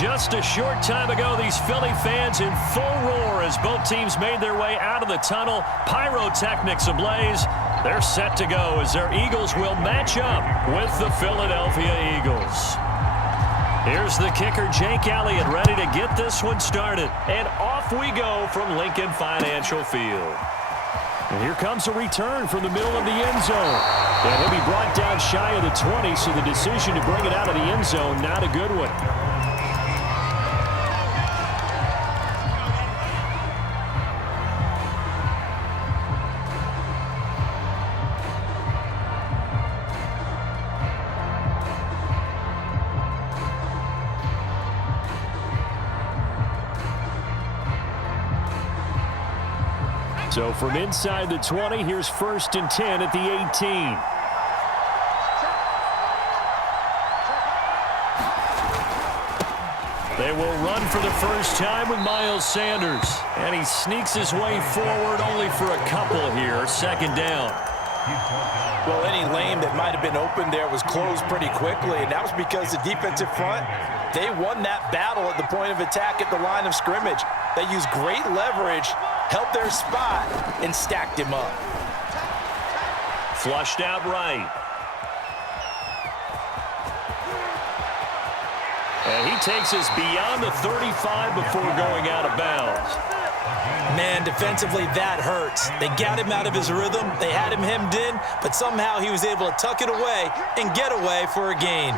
Just a short time ago, these Philly fans in full roar as both teams made their way out of the tunnel. Pyrotechnics ablaze. They're set to go as their Eagles will match up with the Philadelphia Eagles. Here's the kicker, Jake Elliott, ready to get this one started. And off we go from Lincoln Financial Field. And here comes a return from the middle of the end zone. And he'll be brought down shy of the 20, so the decision to bring it out of the end zone, not a good one. So from inside the 20, here's 1st and 10 at the 18. They will run for the first time with Miles Sanders. And he sneaks his way forward only for a couple here. 2nd down. Well, any lane that might have been open there was closed pretty quickly, and that was because the defensive front, they won that battle at the point of attack at the line of scrimmage. They used great leverage, held their spot, and stacked him up. Flushed out right. And he takes us beyond the 35 before going out of bounds. Man, defensively, that hurts. They got him out of his rhythm. They had him hemmed in, but somehow he was able to tuck it away and get away for a gain.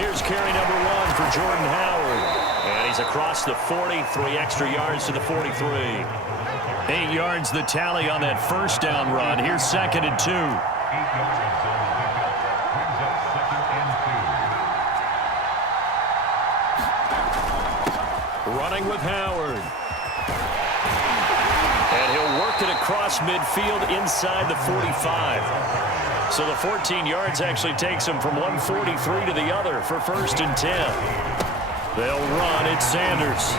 Here's carry number 1 for Jordan Howard. And he's across the 40, 3 extra yards to the 43. 8 yards the tally on that first down run. Here's 2nd and 2. Running with Howard. And he'll work it across midfield inside the 45. So the 14 yards actually takes him from 143 to the other for 1st and 10. They'll run. It's Sanders.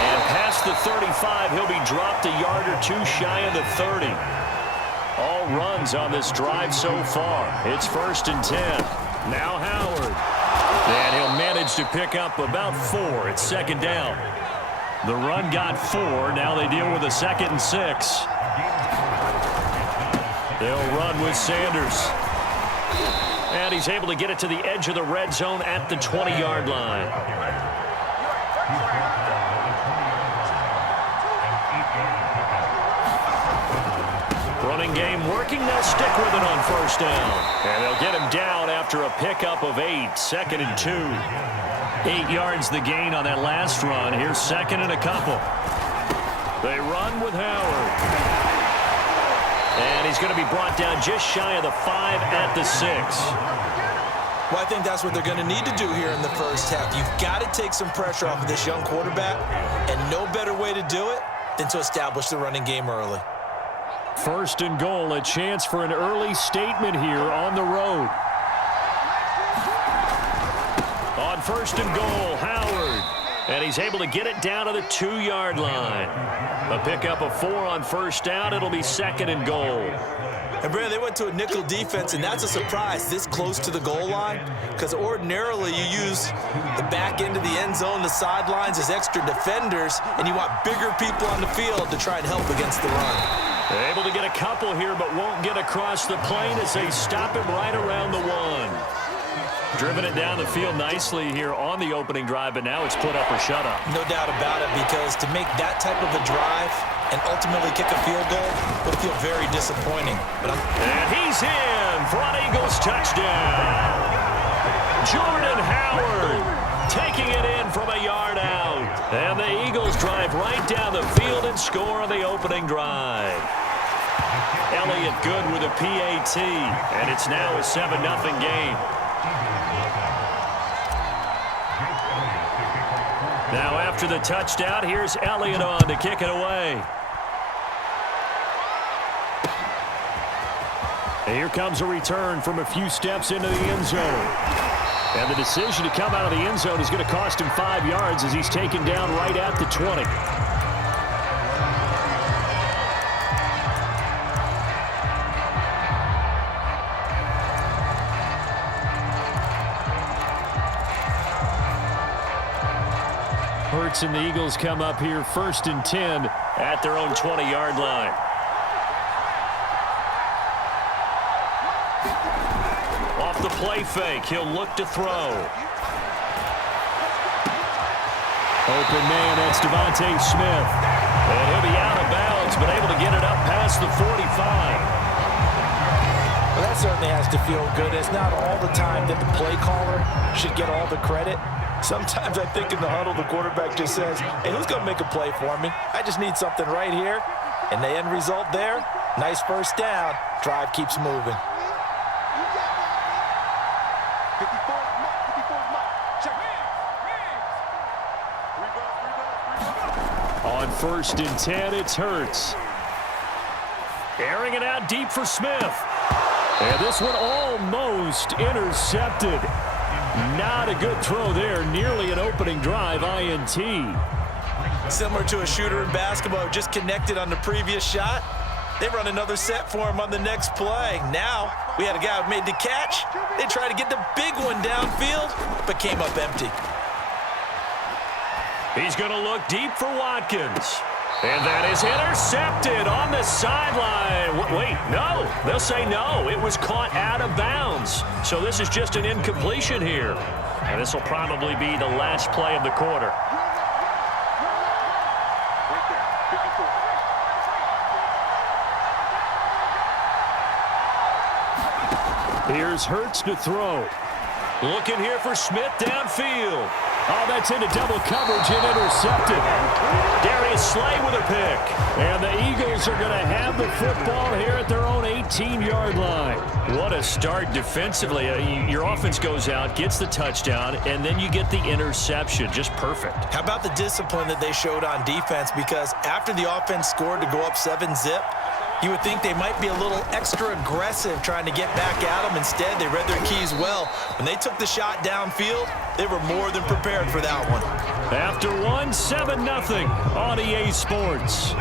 And past the 35, he'll be dropped a yard or two shy of the 30. All runs on this drive so far. It's 1st and 10. Now Howard. And he'll manage to pick up about 4. It's 2nd down. The run got 4. Now they deal with a 2nd and 6. They'll run with Sanders. And he's able to get it to the edge of the red zone at the 20-yard line. Running game working. They'll stick with it on 1st down. And they'll get him down after a pickup of 8. 2nd and 2. 8 yards the gain on that last run. Here's 2nd and a couple. They run with Howard. And he's going to be brought down just shy of the 5 at the 6. Well, I think that's what they're going to need to do here in the first half. You've got to take some pressure off of this young quarterback, and no better way to do it than to establish the running game early. 1st and goal, a chance for an early statement here on the road. On 1st and goal, Howard. And he's able to get it down to the 2-yard line. A pickup of 4 on 1st down. It'll be 2nd and goal. And, Brandon, they went to a nickel defense, and that's a surprise this close to the goal line, because ordinarily you use the back end of the end zone, the sidelines as extra defenders, and you want bigger people on the field to try and help against the run. They're able to get a couple here, but won't get across the plane as they stop him right around the 1. Driven it down the field nicely here on the opening drive, but now it's put up or shut up. No doubt about it, because to make that type of a drive and ultimately kick a field goal would feel very disappointing. And he's in for an Eagles touchdown. Jordan Howard taking it in from a yard out. And the Eagles drive right down the field and score on the opening drive. Elliott good with a PAT, and it's now a 7-0 game. Now after the touchdown, here's Elliott on to kick it away. And here comes a return from a few steps into the end zone. And the decision to come out of the end zone is going to cost him 5 yards as he's taken down right at the 20. Hurts and the Eagles come up here 1st and 10 at their own 20-yard line. Off the play fake, he'll look to throw. Open man, that's Devontae Smith. And he'll be out of bounds, but able to get it up past the 45. Well, that certainly has to feel good. It's not all the time that the play caller should get all the credit. Sometimes I think in the huddle, the quarterback just says, hey, who's going to make a play for me? I just need something right here. And the end result there, nice first down. Drive keeps moving. On 1st and 10, it's Hurts. Airing it out deep for Smith. And this one almost intercepted. Not a good throw there. Nearly an opening drive INT. Similar to a shooter in basketball who just connected on the previous shot. They run another set for him on the next play. Now, we had a guy who made the catch. They tried to get the big one downfield, but came up empty. He's going to look deep for Watkins. And that is intercepted on the sideline. Wait, no. They'll say no. It was caught out of bounds. So this is just an incompletion here. And this will probably be the last play of the quarter. Here's Hurts to throw. Looking here for Smith downfield. Oh, that's into double coverage and intercepted. Darius Slay with a pick. And the Eagles are going to have the football here at their own 18-yard line. What a start defensively. Your offense goes out, gets the touchdown, and then you get the interception. Just perfect. How about the discipline that they showed on defense? Because after the offense scored to go up 7-zip, you would think they might be a little extra aggressive trying to get back at them. Instead, they read their keys well. When they took the shot downfield, they were more than prepared for that one. After 7-0 on EA Sports.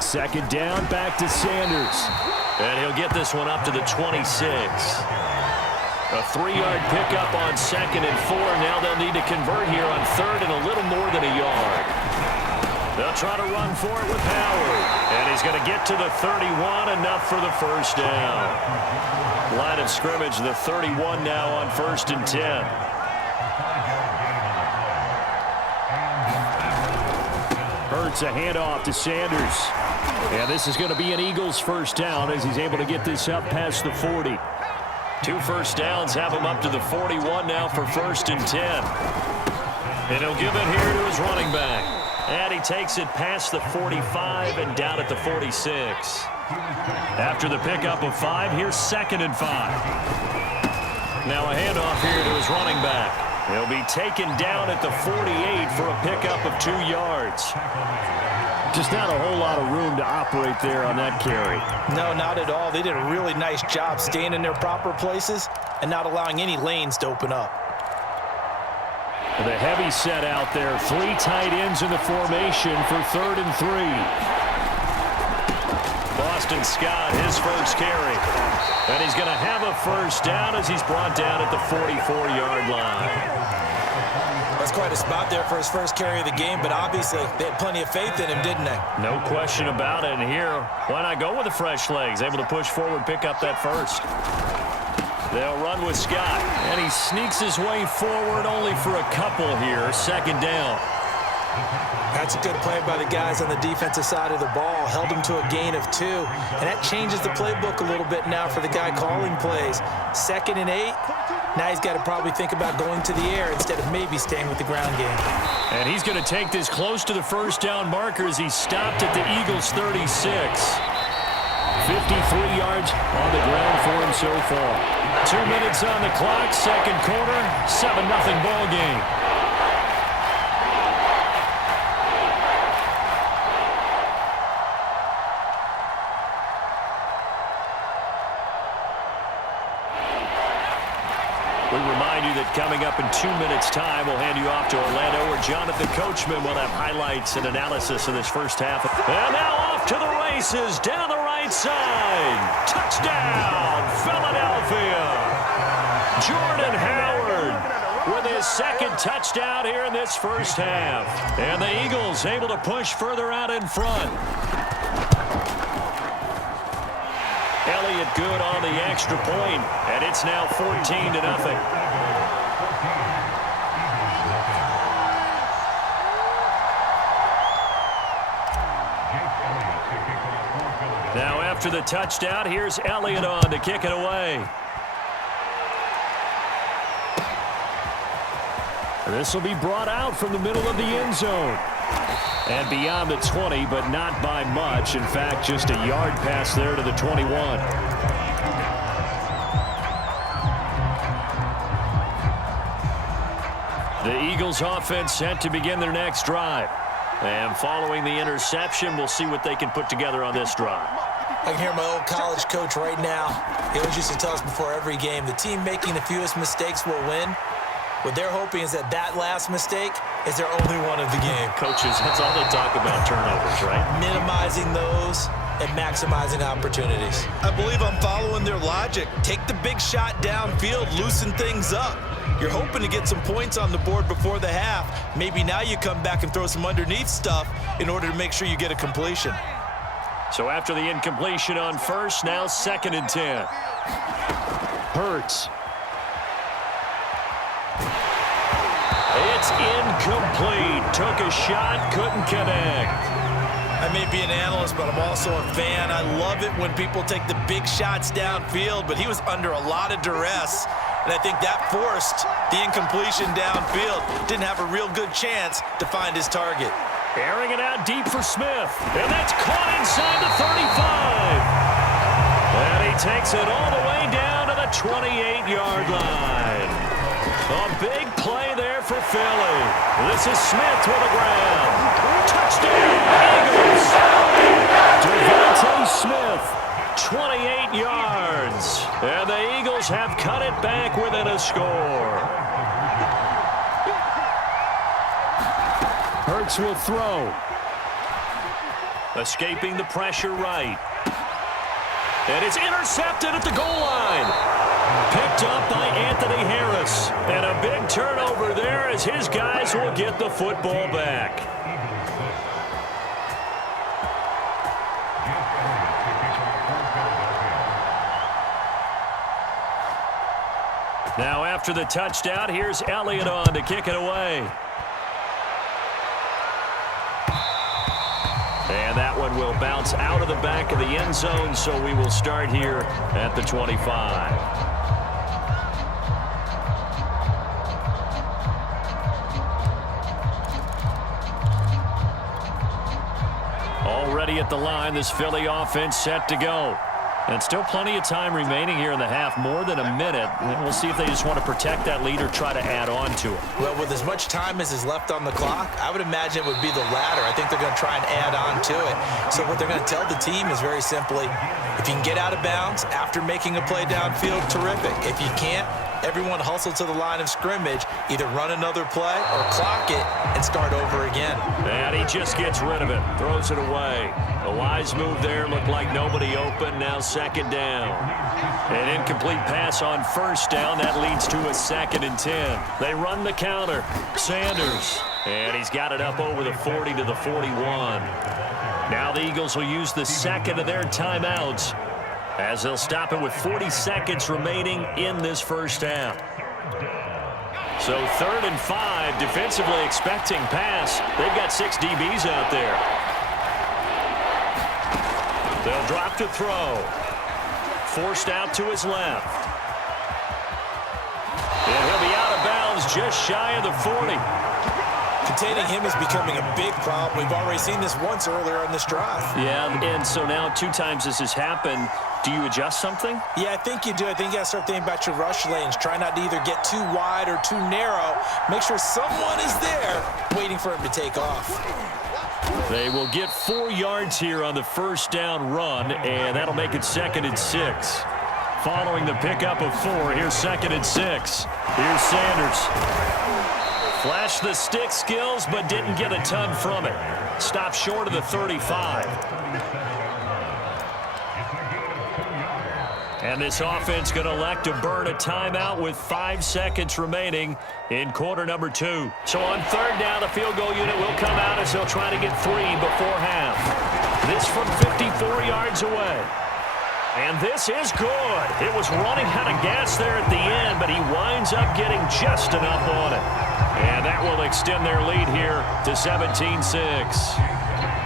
Second down, back to Sanders. And he'll get this one up to the 26. A 3-yard pickup on 2nd and 4. Now they'll need to convert here on 3rd and a little more than a yard. They'll try to run for it with Howard. And he's going to get to the 31, enough for the first down. Line of scrimmage, the 31 now on 1st and 10. Hurts a handoff to Sanders. And this is going to be an Eagles first down as he's able to get this up past the 40. 2 first downs have him up to the 41 now for 1st and 10. And he'll give it here to his running back. And he takes it past the 45 and down at the 46. After the pickup of 5, here's 2nd and 5. Now a handoff here to his running back. He'll be taken down at the 48 for a pickup of 2 yards. Just not a whole lot of room to operate there on that carry. No, not at all. They did a really nice job staying in their proper places and not allowing any lanes to open up. The heavy set out there. 3 tight ends in the formation for 3rd and 3. Boston Scott, his first carry. And he's going to have a first down as he's brought down at the 44-yard line. That's quite a spot there for his first carry of the game, but obviously they had plenty of faith in him, didn't they? No question about it. And here, why not go with the fresh legs? Able to push forward, pick up that first. They'll run with Scott, and he sneaks his way forward only for a couple here. 2nd down. That's a good play by the guys on the defensive side of the ball. Held him to a gain of 2, and that changes the playbook a little bit now for the guy calling plays. 2nd and 8. Now he's got to probably think about going to the air instead of maybe staying with the ground game. And he's going to take this close to the first down marker as he stopped at the Eagles' 36. 53 yards on the ground for him so far. 2 minutes on the clock, 2nd quarter, 7-0 ball game. We remind you that coming up in 2 minutes' time, we'll hand you off to Orlando, where Jonathan Coachman will have highlights and analysis of this first half. And now off to the races, down the right side. Touchdown, Philadelphia. second touchdown here in this first half. And the Eagles able to push further out in front. Elliott good on the extra point, and it's now 14-0. Now after the touchdown, here's Elliott on to kick it away. This will be brought out from the middle of the end zone. And beyond the 20, but not by much. In fact, just a yard pass there to the 21. The Eagles offense set to begin their next drive. And following the interception, we'll see what they can put together on this drive. I can hear my old college coach right now. He always used to tell us before every game, the team making the fewest mistakes will win. What they're hoping is that last mistake is their only one of the game. Coaches, that's all they talk about, turnovers, right? Minimizing those and maximizing opportunities. I believe I'm following their logic. Take the big shot downfield, loosen things up. You're hoping to get some points on the board before the half. Maybe now you come back and throw some underneath stuff in order to make sure you get a completion. So after the incompletion on first, now 2nd and 10. Hurts. It's incomplete. Took a shot, couldn't connect. I may be an analyst, but I'm also a fan. I love it when people take the big shots downfield, but he was under a lot of duress, and I think that forced the incompletion downfield. Didn't have a real good chance to find his target. Airing it out deep for Smith, and that's caught inside the 35. And he takes it all the way down to the 28-yard line. A big play there for Philly. This is Smith with the ground. Touchdown, Eagles. Devontae Smith, 28 yards. And the Eagles have cut it back within a score. Hurts will throw. Escaping the pressure right. And it's intercepted at the goal line. Picked up by Anthony Harris. And a big turnover there as his guys will get the football back. Now after the touchdown, here's Elliott on to kick it away. And that one will bounce out of the back of the end zone, so we will start here at the 25. Already at the line, this Philly offense set to go. And still plenty of time remaining here in the half, more than a minute. And we'll see if they just want to protect that lead or try to add on to it. Well, with as much time as is left on the clock, I would imagine it would be the latter. I think they're going to try and add on to it. So what they're going to tell the team is very simply, if you can get out of bounds after making a play downfield, terrific. If you can't, everyone hustle to the line of scrimmage, either run another play or clock it and start over again. And he just gets rid of it, throws it away. A wise move there, looked like nobody open, now 2nd down. An incomplete pass on 1st down, that leads to a 2nd and 10. They run the counter, Sanders, and he's got it up over the 40 to the 41. Now the Eagles will use the 2nd of their timeouts as they'll stop it with 40 seconds remaining in this first half. So 3rd and 5, defensively expecting pass. They've got 6 DBs out there. They'll drop to throw. Forced out to his left. And he'll be out of bounds just shy of the 40. Containing him is becoming a big problem. We've already seen this once earlier on this drive. Yeah, and so now 2 times this has happened. Do you adjust something? Yeah, I think you do. I think you got to start thinking about your rush lanes. Try not to either get too wide or too narrow. Make sure someone is there waiting for him to take off. They will get 4 yards here on the 1st down run, and that'll make it 2nd and 6. Following the pickup of 4, here's 2nd and 6. Here's Sanders. Flashed the stick skills, but didn't get a ton from it. Stopped short of the 35. And this offense going to elect to burn a timeout with 5 seconds remaining in quarter number 2. So on third down, the field goal unit will come out as they'll try to get 3 before half. This from 54 yards away. And this is good. It was running out of gas there at the end, but he winds up getting just enough on it. And that will extend their lead here to 17-6.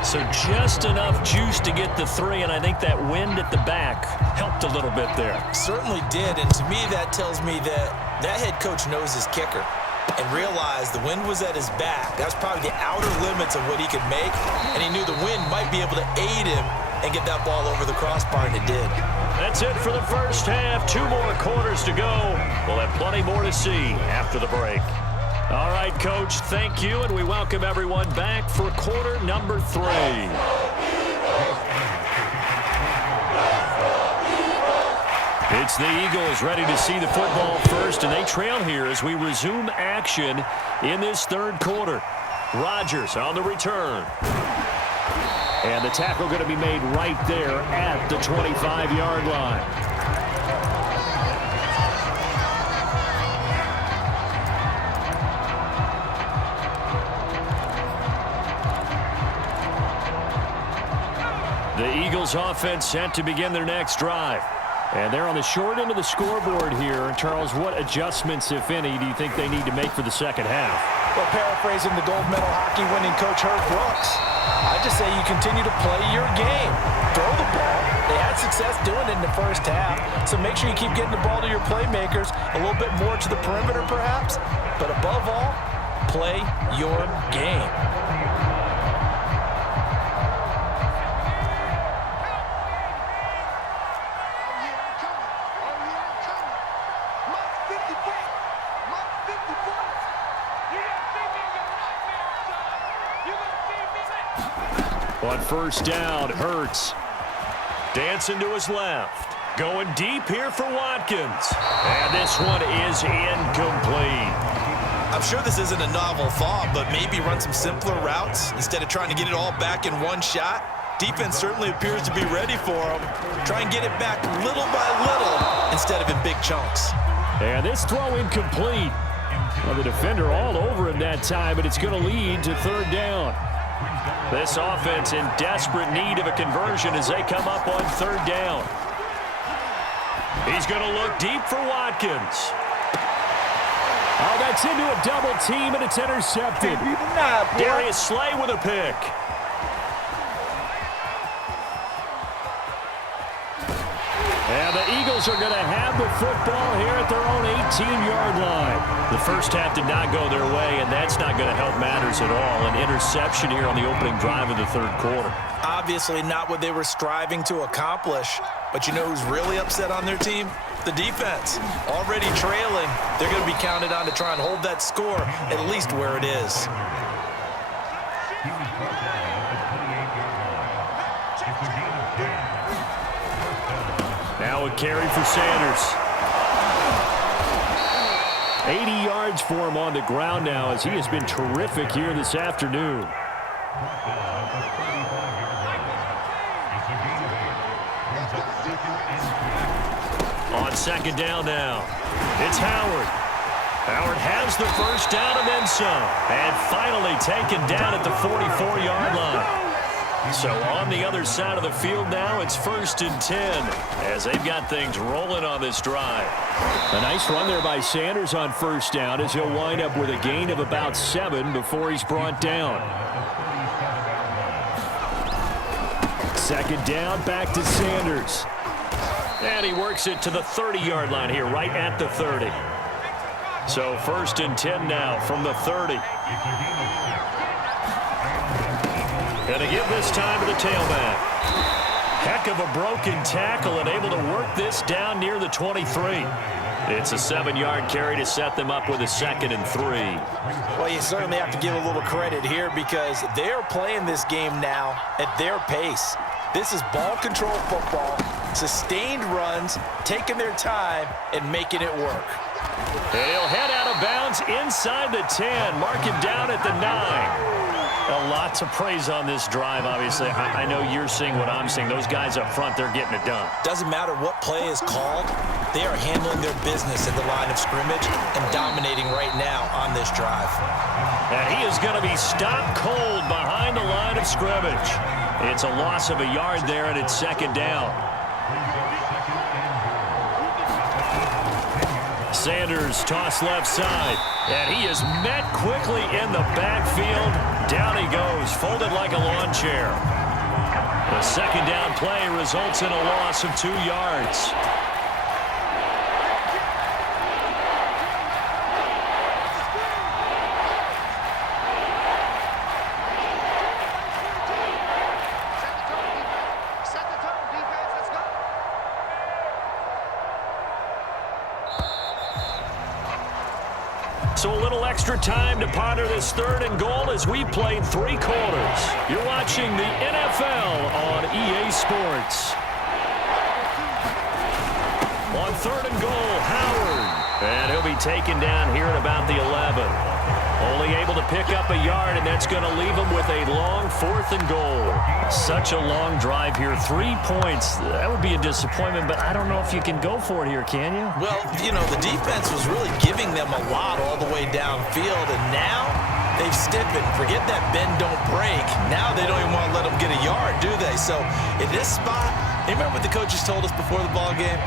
So just enough juice to get the 3, and I think that wind at the back helped a little bit there. Certainly did, and to me that tells me that head coach knows his kicker and realized the wind was at his back. That's probably the outer limits of what he could make, and he knew the wind might be able to aid him and get that ball over the crossbar, and it did. That's it for the first half. 2 more quarters to go. We'll have plenty more to see after the break. All right, Coach, thank you, and we welcome everyone back for quarter number 3. It's the Eagles ready to see the football first, and they trail here as we resume action in this third quarter. Rodgers on the return. And the tackle going to be made right there at the 25-yard line. The Eagles offense set to begin their next drive. And they're on the short end of the scoreboard here. And Charles, what adjustments, if any, do you think they need to make for the second half? Well, paraphrasing the gold medal hockey winning coach Herb Brooks, I just say you continue to play your game. Throw the ball. They had success doing it in the first half. So make sure you keep getting the ball to your playmakers, a little bit more to the perimeter perhaps. But above all, play your game. On first down, Hurts. Dancing to his left. Going deep here for Watkins. And this one is incomplete. I'm sure this isn't a novel thought, but maybe run some simpler routes instead of trying to get it all back in one shot. Defense certainly appears to be ready for him. Try and get it back little by little instead of in big chunks. And this throw incomplete. Well, the defender all over him that time, but it's going to lead to third down. This offense in desperate need of a conversion as they come up on third down. He's going to look deep for Watkins. Oh, that's into a double team, and it's intercepted. Darius Slay with a pick. And the Eagles are going to have the football here at their own 18-yard line. The first half did not go their way, and that's not going to help matters at all. An interception here on the opening drive of the third quarter. Obviously not what they were striving to accomplish. But you know who's really upset on their team? The defense. Already trailing, they're going to be counted on to try and hold that score at least where it is. Now a carry for Sanders. 80 yards for him on the ground now as he has been terrific here this afternoon. On second down now, it's Howard. Howard has the first down and then some. And finally taken down at the 44-yard line. So on the other side of the field now, it's 1st and 10 as they've got things rolling on this drive. A nice run there by Sanders on first down as he'll wind up with a gain of about 7 before he's brought down. Second down, back to Sanders. And he works it to the 30-yard line here, right at the 30. So 1st and 10 now from the 30. Going to give this time to the tailback. Heck of a broken tackle and able to work this down near the 23. It's a 7-yard carry to set them up with a 2nd and 3. Well, you certainly have to give a little credit here because they're playing this game now at their pace. This is ball control football, sustained runs, taking their time and making it work. And he'll head out of bounds inside the 10, mark him down at the 9. A lot to praise on this drive, obviously. I know you're seeing what I'm seeing. Those guys up front, they're getting it done. Doesn't matter what play is called. They are handling their business at the line of scrimmage and dominating right now on this drive. And he is going to be stopped cold behind the line of scrimmage. It's a loss of a yard there, and it's second down. Sanders toss left side, and he is met quickly in the backfield. Down he goes, folded like a lawn chair. The second down play results in a loss of 2 yards. So a little extra time to ponder this 3rd and goal as we played 3 quarters. You're watching the NFL on EA Sports. On 3rd and goal, Howard. And he'll be taken down here at about the 11. Only able to pick up a yard, and that's going to leave him with a long 4th and goal. Such a long drive here. 3 points. That would be a disappointment, but I don't know if you can go for it here, can you? Well, you know, the defense was really giving them a lot all the way downfield, and now they've stiffened. Forget that bend, don't break. Now they don't even want to let them get a yard, do they? So in this spot, you remember what the coaches told us before the ball game?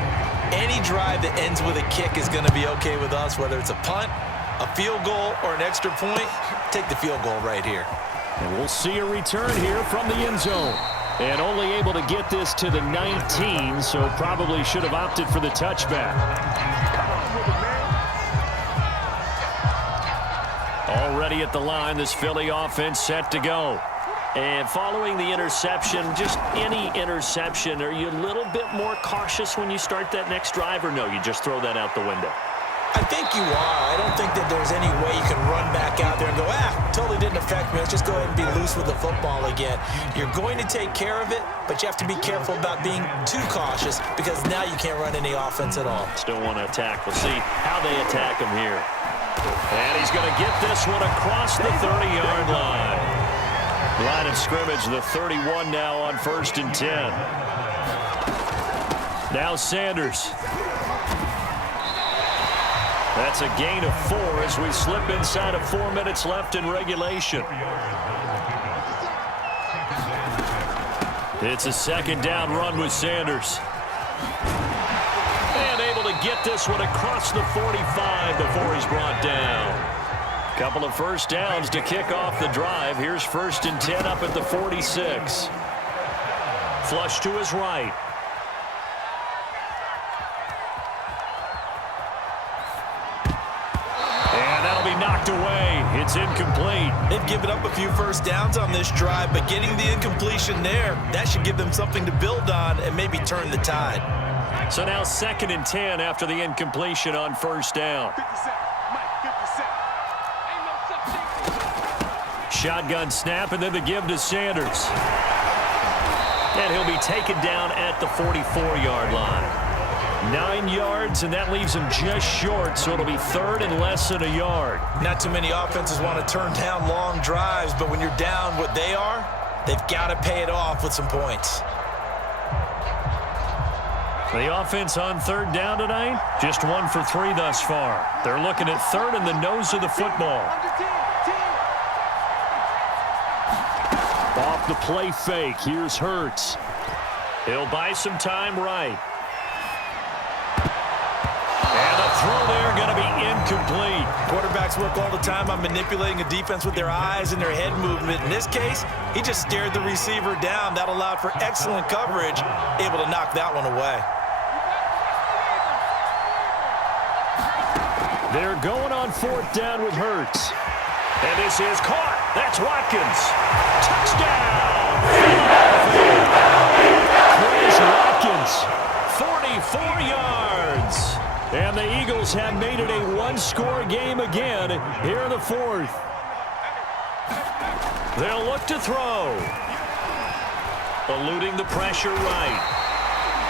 Any drive that ends with a kick is going to be okay with us, whether it's a punt, a field goal, or an extra point. Take the field goal right here. And we'll see a return here from the end zone. And only able to get this to the 19, so probably should have opted for the touchback. Already at the line, this Philly offense set to go. And following the interception, just any interception, are you a little bit more cautious when you start that next drive, or no, you just throw that out the window? I think you are. I don't think that there's any way you can run back out there and go, totally didn't affect me. Let's just go ahead and be loose with the football again. You're going to take care of it, but you have to be careful about being too cautious because now you can't run any offense at all. Still want to attack. We'll see how they attack him here. And he's going to get this one across the 30-yard line. Line of scrimmage, the 31 now on 1st and 10. Now Sanders. That's a gain of 4 as we slip inside of 4 minutes left in regulation. It's a second down run with Sanders. And able to get this one across the 45 before he's brought down. Couple of first downs to kick off the drive. Here's 1st and 10 up at the 46. Flush to his right. Knocked away. It's incomplete. They've given up a few first downs on this drive, but getting the incompletion there, that should give them something to build on and maybe turn the tide. So now 2nd and 10 after the incompletion on 1st down. Shotgun snap, and then the give to Sanders. And he'll be taken down at the 44-yard line. 9 yards, and that leaves him just short, so it'll be 3rd and less than a yard. Not too many offenses want to turn down long drives, but when you're down what they are, they've got to pay it off with some points. The offense on 3rd down tonight, just 1 for 3 thus far. They're looking at 3rd and the nose of the football. Off the play fake, here's Hurts. He'll buy some time right. And the throw there going to be incomplete. Quarterbacks work all the time on manipulating a defense with their eyes and their head movement. In this case, he just stared the receiver down. That allowed for excellent coverage, able to knock that one away. They're going on 4th down with Hurts. And this is caught. That's Watkins. Touchdown! Chris Watkins, 44 yards. And the Eagles have made it a 1-score game again here in the 4th. They'll look to throw. Eluding the pressure right.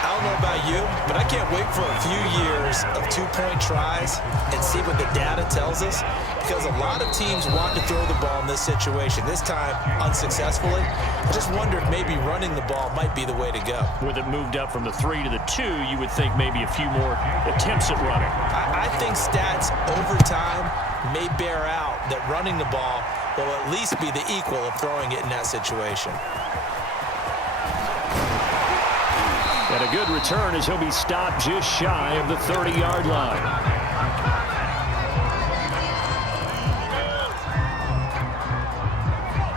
Out know about you, but I can't wait for a few years of two-point tries and see what the data tells us, because a lot of teams want to throw the ball in this situation, this time unsuccessfully. I just wonder if maybe running the ball might be the way to go. With it moved up from the 3 to the 2, you would think maybe a few more attempts at running. I think stats over time may bear out that running the ball will at least be the equal of throwing it in that situation. And a good return as he'll be stopped just shy of the 30-yard line.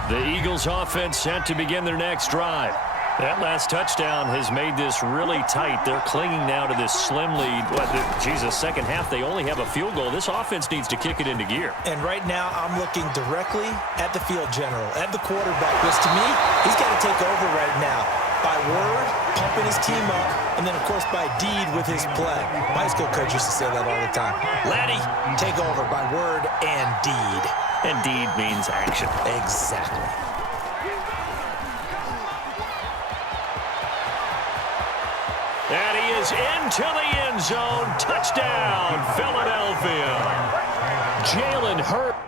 The Eagles offense set to begin their next drive. That last touchdown has made this really tight. They're clinging now to this slim lead. Second half, they only have a field goal. This offense needs to kick it into gear. And right now, I'm looking directly at the field general, at the quarterback, because to me, he's got to take over right now. By word, pumping his team up, and then, of course, by deed with his play. My high school coach used to say that all the time. Laddie, take over by word and deed. And deed means action. Exactly. And he is into the end zone. Touchdown, Philadelphia. Jalen Hurts.